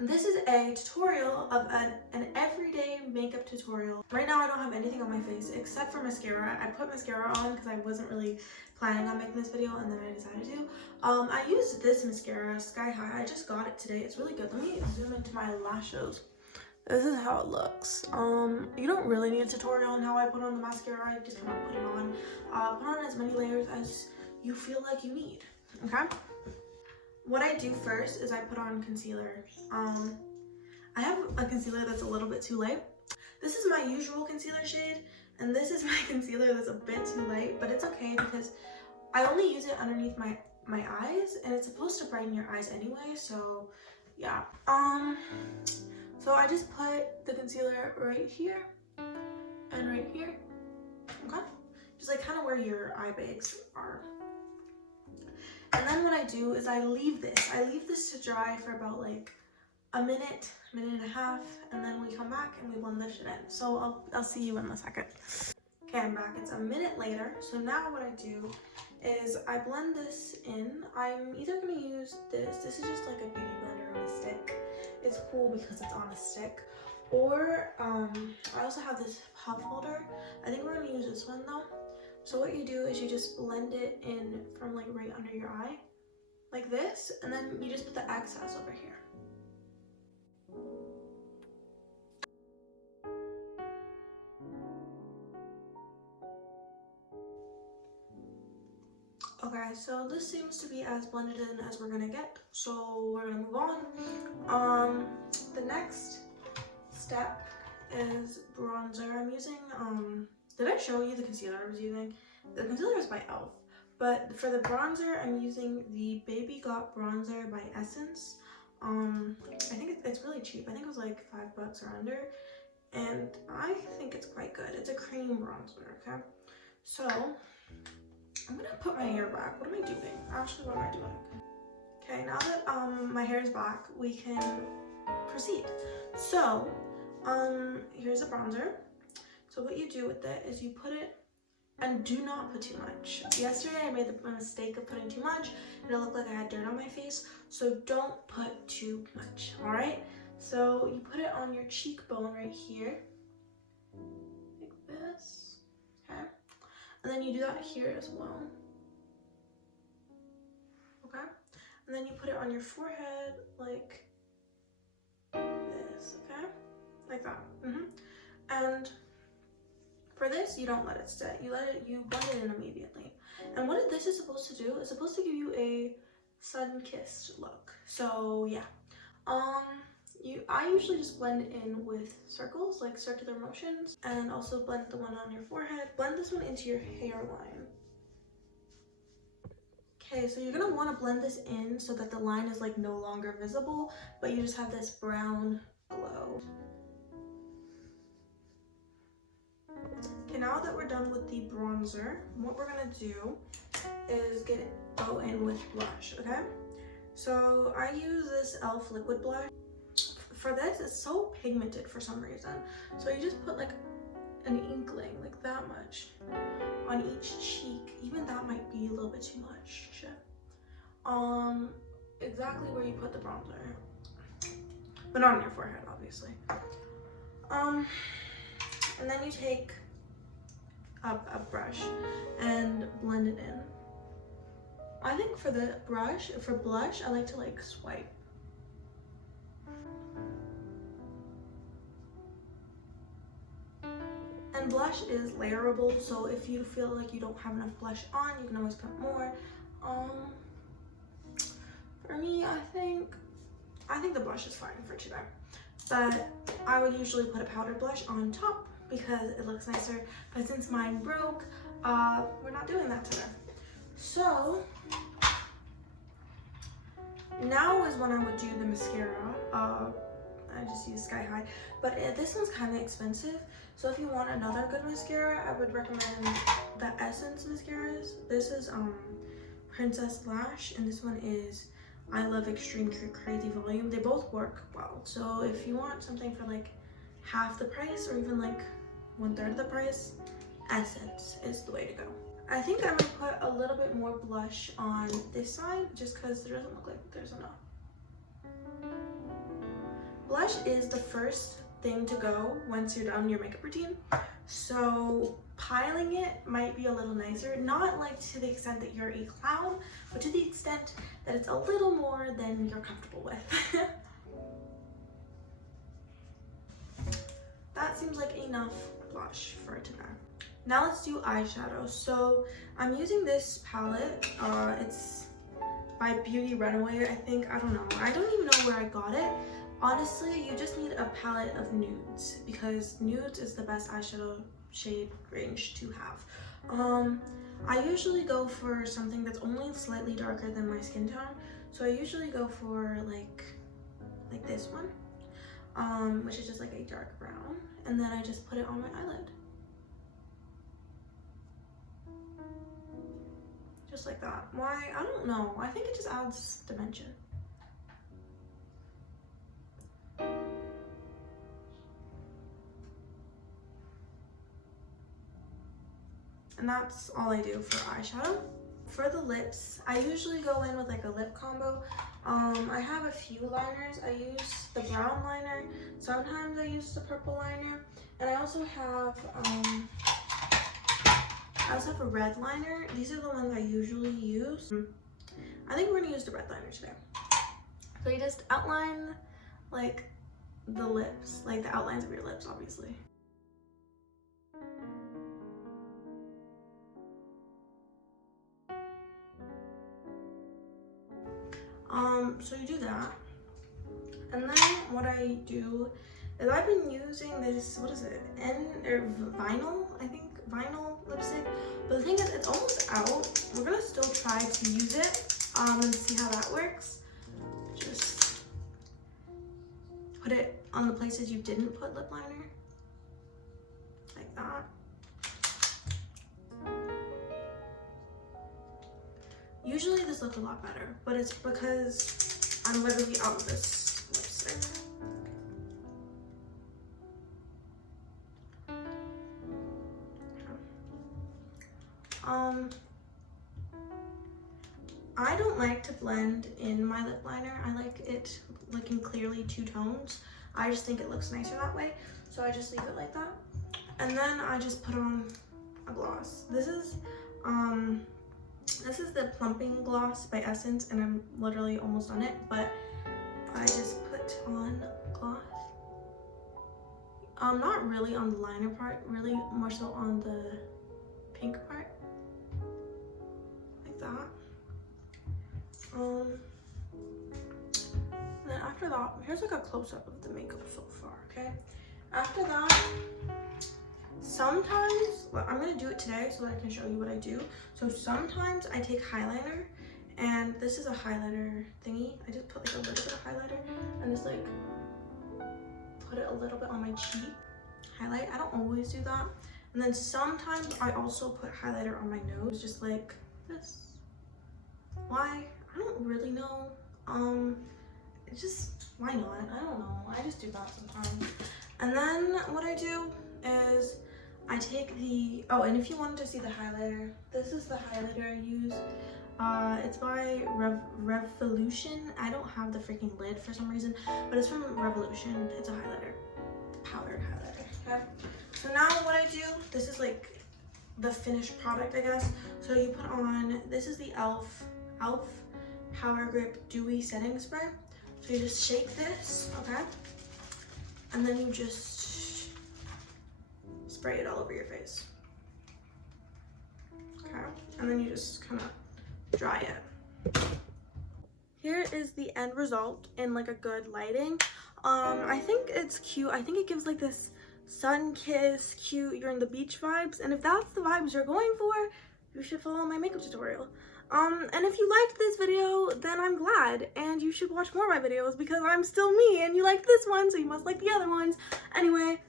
This is a tutorial of an everyday makeup tutorial. Right now I don't have anything on my face except for mascara. I put mascara on because I wasn't really planning on making this video and then I decided to. I used this mascara, Sky High. I just got it today. It's really good. Let me zoom into my lashes. This is how it looks. You don't really need a tutorial on how I put on the mascara. You just kind of put it on. Put on as many layers as you feel like you need, okay? What I do first is I put on concealer. I have a concealer that's a little bit too light. This is my usual concealer shade, and this is my concealer that's a bit too light, but it's okay because I only use it underneath my eyes, and it's supposed to brighten your eyes anyway, so yeah. So I just put the concealer right here and right here, okay? Just like kind of where your eye bags are. And then what I do is I leave this to dry for about like a minute and a half, and then we come back and we blend this shit in. So I'll see you in a second. Okay, I'm back. It's a minute later. So now what I do is I blend this in. I'm either gonna use this. This is just like a beauty blender on a stick. It's cool because it's on a stick. Or I also have this pop holder. I think we're gonna use this one though. So what you do is you just blend it in from like right under your eye, like this, and then you just put the excess over here. Okay, so this seems to be as blended in as we're gonna get, so we're gonna move on. The next step is bronzer. I'm using, did I show you the concealer I was using? The concealer is by e.l.f. But for the bronzer, I'm using the Baby Got Bronzer by Essence. I think it's really cheap. I think it was like $5 or under. And I think it's quite good. It's a cream bronzer, okay? So, I'm gonna put my hair back. What am I doing? Actually, what am I doing? Okay, now that my hair is back, we can proceed. So, here's a bronzer. So what you do with it is you put it, and do not put too much. Yesterday I made the mistake of putting too much and it looked like I had dirt on my face, so don't put too much, all right? So you put it on your cheekbone right here, like this, okay? And then you do that here as well, okay? And then you put it on your forehead like this, okay? Like that, And for this, you don't let it stay. You blend it in immediately. And what this is supposed to do is supposed to give you a sun-kissed look. So yeah, I usually just blend in with circles, like circular motions, and also blend the one on your forehead. Blend this one into your hairline. Okay, so you're gonna want to blend this in so that the line is like no longer visible, but you just have this brown glow. Okay, now that we're done with the bronzer, what we're gonna do is go in with blush, okay? So I use this e.l.f. liquid blush. For this, it's so pigmented for some reason. So you just put like an inkling, like that much, on each cheek. Even that might be a little bit too much. Shit. Exactly where you put the bronzer, but not on your forehead, obviously. And then you take a brush and blend it in. I think for the brush, for blush, I like to like swipe. And blush is layerable, so if you feel like you don't have enough blush on, you can always put more. For me, I think the blush is fine for today, but I would usually put a powder blush on top because it looks nicer, but since mine broke, we're not doing that today. So now is when I would do the mascara. I just use Sky High, but this one's kind of expensive, so if you want another good mascara, I would recommend the Essence mascaras. This is Princess Lash, and this one is I Love Extreme Crazy Volume. They both work well, so if you want something for like half the price or even like 1/3 of the price, Essence is the way to go. I think I'm gonna put a little bit more blush on this side just because there doesn't look like there's enough. Blush is the first thing to go once you're done your makeup routine. So piling it might be a little nicer, not like to the extent that you're a clown, but to the extent that it's a little more than you're comfortable with. That seems like enough blush for today. Now let's do eyeshadow. So I'm using this palette. It's by Beauty Runaway, I think. I don't know. I don't even know where I got it. Honestly, you just need a palette of nudes because nudes is the best eyeshadow shade range to have. I usually go for something that's only slightly darker than my skin tone. So I usually go for like this one, which is just like a dark brown. And then I just put it on my eyelid. Just like that. Why? I don't know. I think it just adds dimension. And that's all I do for eyeshadow. For the lips, I usually go in with like a lip combo. I have a few liners. I use the brown liner. Sometimes I use the purple liner. And I also have a red liner. These are the ones I usually use. I think we're gonna use the red liner today. So you just outline like the lips, like the outlines of your lips, obviously. So you do that. And then what I do is I've been using this, what is it? Vinyl, I think, vinyl lipstick. But the thing is, it's almost out. We're gonna still try to use it and see how that works. Just put it on the places you didn't put lip liner, like that. Usually this looks a lot better, but it's because I'm literally out of this lipstick. I don't like to blend in my lip liner. I like it looking clearly two tones. I just think it looks nicer that way. So I just leave it like that. And then I just put on a gloss. This is the Plumping Gloss by Essence, and I'm literally almost done it, but I just put on gloss. Not really on the liner part, really more so on the pink part. Like that. And then after that, here's like a close-up of the makeup so far, okay? After that, sometimes, well, I'm gonna do it today so that I can show you what I do. So sometimes I take highlighter, and this is a highlighter thingy. I just put like a little bit of highlighter and just like put it a little bit on my cheek. Highlight, I don't always do that. And then sometimes I also put highlighter on my nose, just like this. Why? I don't really know. It's just, why not? I don't know. I just do that sometimes. And then what I do is I take the, oh, and if you wanted to see the highlighter, this is the highlighter I use. It's by Revolution. I don't have the freaking lid for some reason, but it's from Revolution. It's a highlighter, powdered highlighter, okay? So now what I do, this is like the finished product, I guess. So you put on, this is the e.l.f. Power Grip Dewy Setting Spray. So you just shake this, okay? And then you just spray it all over your face. Okay, and then you just kind of dry it. Here is the end result in like a good lighting. I think it's cute. I think it gives like this sun kiss, cute, you're in the beach vibes. And if that's the vibes you're going for, you should follow my makeup tutorial. And if you liked this video, then I'm glad, and you should watch more of my videos because I'm still me, and you like this one, so you must like the other ones. Anyway,